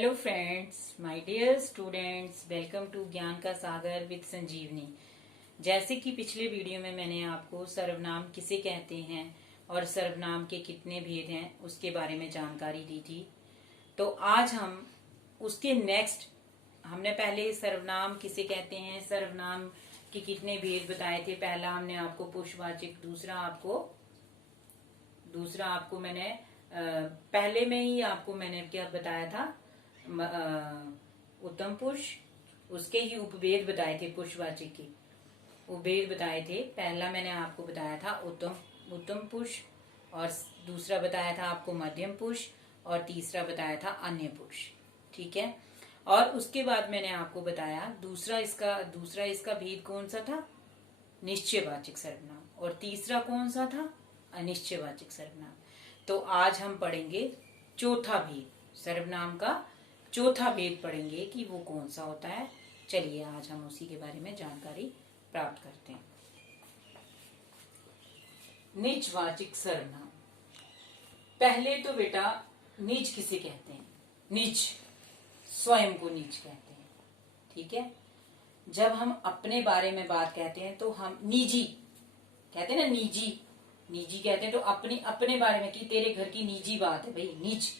Hello friends, my dear students, welcome to Gyan ka Sagar with संजीवनी। जैसे कि पिछले वीडियो में मैंने आपको सर्वनाम किसे कहते हैं और सर्वनाम के कितने भेद हैं उसके बारे में जानकारी दी थी। तो आज हम उसके नेक्स्ट, हमने पहले सर्वनाम किसे कहते हैं, सर्वनाम के कितने भेद बताए थे। पहला हमने आपको पुरुषवाचक, दूसरा आपको मैंने पहले में ही आपको मैंने क्या बताया था, उत्तम पुरुष, उसके ही उपभेद बताए थे। पुरुषवाचक के उपभेद बताए थे। पहला मैंने आपको बताया था उत्तम पुरुष, और दूसरा बताया था आपको मध्यम पुरुष, और तीसरा बताया था अन्य पुरुष। ठीक है। और उसके बाद मैंने आपको बताया दूसरा इसका भेद कौन सा था, निश्चयवाचक सर्वनाम, और तीसरा कौन सा था, अनिश्चयवाचक सर्वनाम। तो आज हम पढ़ेंगे चौथा भेद, सर्वनाम का चौथा भेद पढ़ेंगे कि वो कौन सा होता है। चलिए आज हम उसी के बारे में जानकारी प्राप्त करते हैं। निजवाचक सर्वनाम। पहले तो बेटा निज किसे कहते हैं, निज, स्वयं को निज कहते हैं। ठीक है। जब हम अपने बारे में बात कहते हैं तो हम निजी कहते हैं ना, निजी कहते हैं। तो अपने बारे में कि तेरे घर की निजी बात है भाई, निज।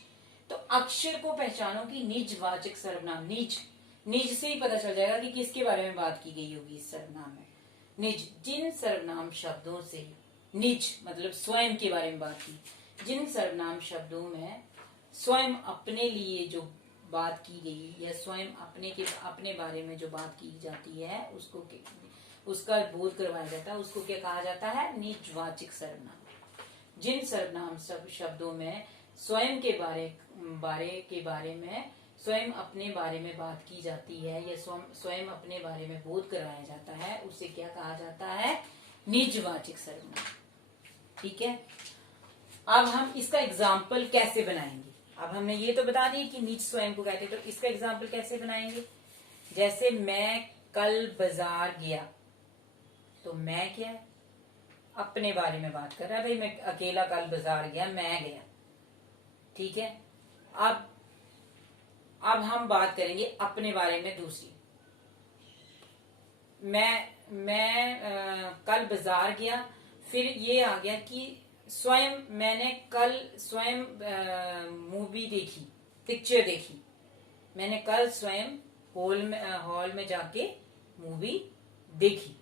तो अक्षर को पहचानो कि निजवाचक सर्वनाम, निज से ही पता चल जाएगा कि किसके बारे में बात की गई होगी इस सर्वनाम में। निज, जिन सर्वनाम शब्दों से, निज मतलब स्वयं के बारे में बात की, जिन सर्वनाम शब्दों में स्वयं अपने लिए जो बात की गई या स्वयं अपने बारे में जो बात की जाती है उसका बोध करवाया जाता है, उसको क्या कहा जाता है, निजवाचक सर्वनाम। जिन सर्वनाम शब्दों में स्वयं के बारे में स्वयं अपने बारे में बात की जाती है या स्वयं अपने बारे में बोध कराया जाता है, उसे क्या कहा जाता है, निजवाचक सर्वनाम। ठीक है। अब हम इसका एग्जाम्पल कैसे बनाएंगे। अब हमने ये तो बता दी कि निज स्वयं को कहते हैं, तो इसका एग्जाम्पल कैसे बनाएंगे। जैसे मैं कल बाजार गया, तो मैं क्या है, अपने बारे में बात कर रहा है भाई, मैं अकेला कल बाजार गया, मैं गया। ठीक है। अब हम बात करेंगे अपने बारे में दूसरी। मैं कल बाजार गया, फिर ये आ गया कि मैंने कल स्वयं मूवी देखी, पिक्चर देखी। मैंने कल स्वयं हॉल में जाके मूवी देखी।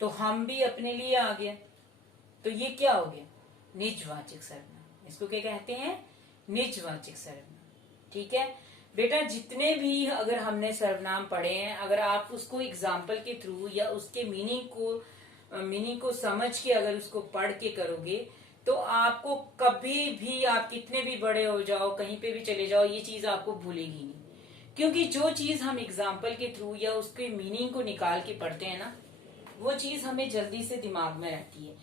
तो हम भी अपने लिए आ गया, तो ये क्या हो गया, निजवाचक सर्वनाम। इसको क्या कहते हैं, निजवाचक सर्वनाम। ठीक है बेटा, जितने भी अगर हमने सर्वनाम पढ़े हैं, अगर आप उसको एग्जाम्पल के थ्रू या उसके मीनिंग को समझ के अगर उसको पढ़ के करोगे, तो आपको कभी भी, आप कितने भी बड़े हो जाओ, कहीं पे भी चले जाओ, ये चीज आपको भूलेगी नहीं। क्योंकि जो चीज हम एग्जाम्पल के थ्रू या उसके मीनिंग को निकाल के पढ़ते हैं ना, वो चीज हमें जल्दी से दिमाग में रहती है।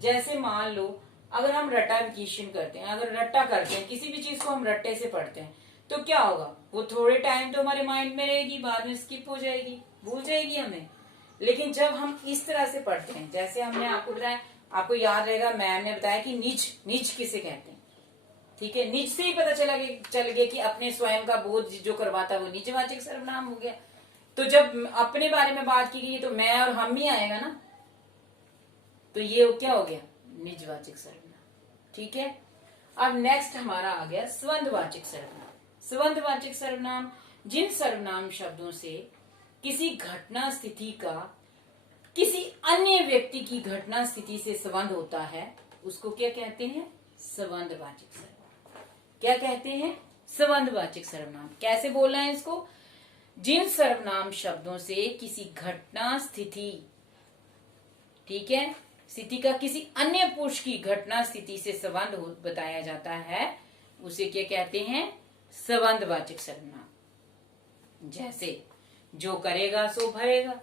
जैसे मान लो अगर हम रट्टाफिकेशन करते हैं, अगर रट्टा करते हैं, किसी भी चीज को हम रट्टे से पढ़ते हैं, तो क्या होगा, वो थोड़े टाइम तो हमारे माइंड में रहेगी, बाद में स्किप हो जाएगी, भूल जाएगी हमें। लेकिन जब हम इस तरह से पढ़ते हैं, जैसे हमने आपको बताया, आपको याद रहेगा, मैम ने बताया कि निज किसे कहते हैं। ठीक है। निज से ही पता चल गया कि अपने स्वयं का बोध जो करवाता है वो निजवाचक सर्वनाम हो गया। तो जब अपने बारे में बात की गई तो मैं और हम ही आएगा ना, तो ये क्या हो गया, निजवाचक सर्वनाम। ठीक है। अब नेक्स्ट हमारा आ गया संबंधवाचक सर्वनाम। संबंधवाचक सर्वनाम, जिन सर्वनाम शब्दों से किसी घटना स्थिति का किसी अन्य व्यक्ति की घटना स्थिति से संबंध होता है, उसको क्या कहते हैं, संबंधवाचक सर्वनाम। क्या कहते हैं, संबंधवाचक सर्वनाम। कैसे बोलना है इसको, जिन सर्वनाम शब्दों से किसी घटना स्थिति, ठीक है, स्थिति का किसी अन्य पुरुष की घटना स्थिति से संबंध बताया जाता है, उसे क्या कहते हैं, संबंधवाचक सर्वनाम। जैसे जो करेगा सो भरेगा,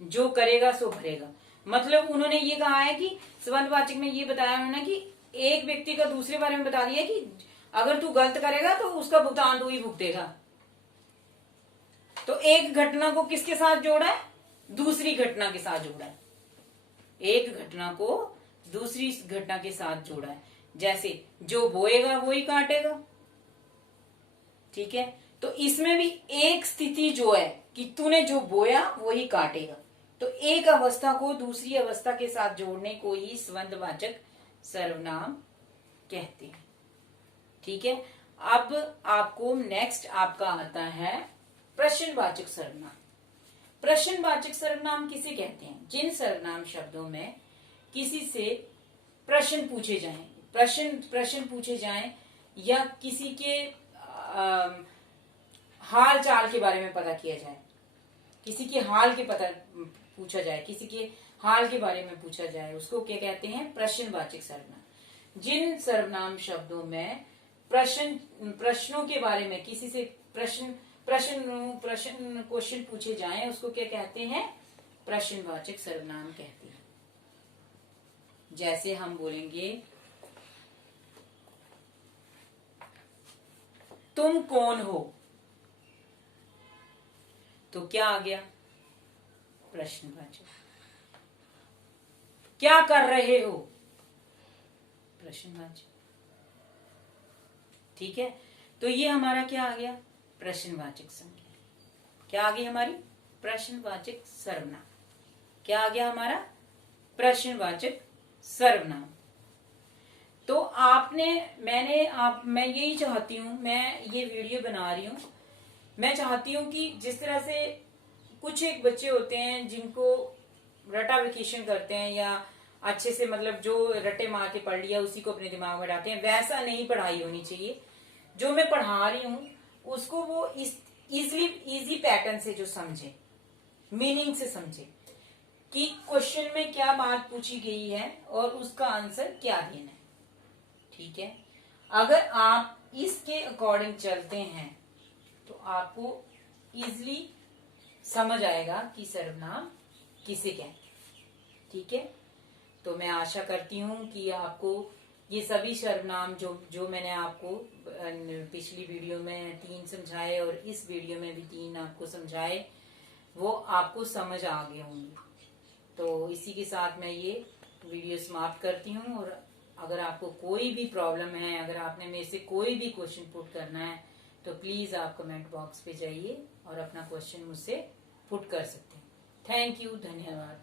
जो करेगा सो भरेगा, मतलब उन्होंने ये कहा है कि संबंधवाचक में ये बताया उन्होंने कि एक व्यक्ति का दूसरे बारे में बता दिया कि अगर तू गलत करेगा तो उसका भुगतान तू ही भुगतेगा। तो एक घटना को किसके साथ जोड़ा है, दूसरी घटना के साथ जोड़ा है। एक घटना को दूसरी घटना के साथ जोड़ा है। जैसे जो बोएगा वो ही काटेगा, ठीक है, तो इसमें भी एक स्थिति जो है कि तूने जो बोया वही काटेगा, तो एक अवस्था को दूसरी अवस्था के साथ जोड़ने को ही संबंधवाचक सर्वनाम कहते हैं। ठीक है, अब आपको नेक्स्ट आपका आता है प्रश्नवाचक सर्वनाम। प्रश्नवाचक सर्वनाम किसे कहते हैं? जिन सर्वनाम शब्दों में किसी से प्रश्न पूछे जाएं, प्रश्न पूछे जाएं या किसी के हाल चाल के बारे में पता किया जाए, किसी के हाल के पता पूछा जाए, किसी के हाल के बारे में पूछा जाए, उसको क्या कहते हैं? प्रश्नवाचक सर्वनाम। जिन सर्वनाम शब्दों में प्रश्नों के बारे में किसी से प्रश्न क्वेश्चन पूछे जाएं, उसको क्या कहते हैं? प्रश्नवाचक सर्वनाम कहते हैं। जैसे हम बोलेंगे तुम कौन हो, तो क्या आ गया? प्रश्नवाचक। क्या कर रहे हो? प्रश्नवाचक। ठीक है, तो ये हमारा क्या आ गया? प्रश्नवाचक संज्ञा। क्या आ गई हमारी? प्रश्नवाचक सर्वनाम। क्या आ गया हमारा? प्रश्नवाचक सर्वनाम। तो मैं यही चाहती हूं, मैं ये वीडियो बना रही हूं, मैं चाहती हूं कि जिस तरह से कुछ एक बच्चे होते हैं जिनको रटाफिकेशन करते हैं या अच्छे से मतलब जो रटे मार के पढ़ लिया उसी को अपने दिमाग में डालते हैं, वैसा नहीं पढ़ाई होनी चाहिए। जो मैं पढ़ा रही हूं उसको वो इजी पैटर्न से जो समझे, मीनिंग से समझे कि क्वेश्चन में क्या बात पूछी गई है और उसका आंसर क्या देना है। ठीक है, अगर आप इसके अकॉर्डिंग चलते हैं तो आपको इजीली समझ आएगा कि सर्वनाम किसे कहते हैं। ठीक है, तो मैं आशा करती हूं कि आपको ये सभी सर्वनाम जो मैंने आपको पिछली वीडियो में 3 समझाए और इस वीडियो में भी 3 आपको समझाए, वो आपको समझ आ गए होंगे। तो इसी के साथ मैं ये वीडियो समाप्त करती हूँ। और अगर आपको कोई भी प्रॉब्लम है, अगर आपने मेरे से कोई भी क्वेश्चन पुट करना है, तो प्लीज आप कमेंट बॉक्स पे जाइए और अपना क्वेश्चन मुझसे पुट कर सकते हैं। थैंक यू, धन्यवाद।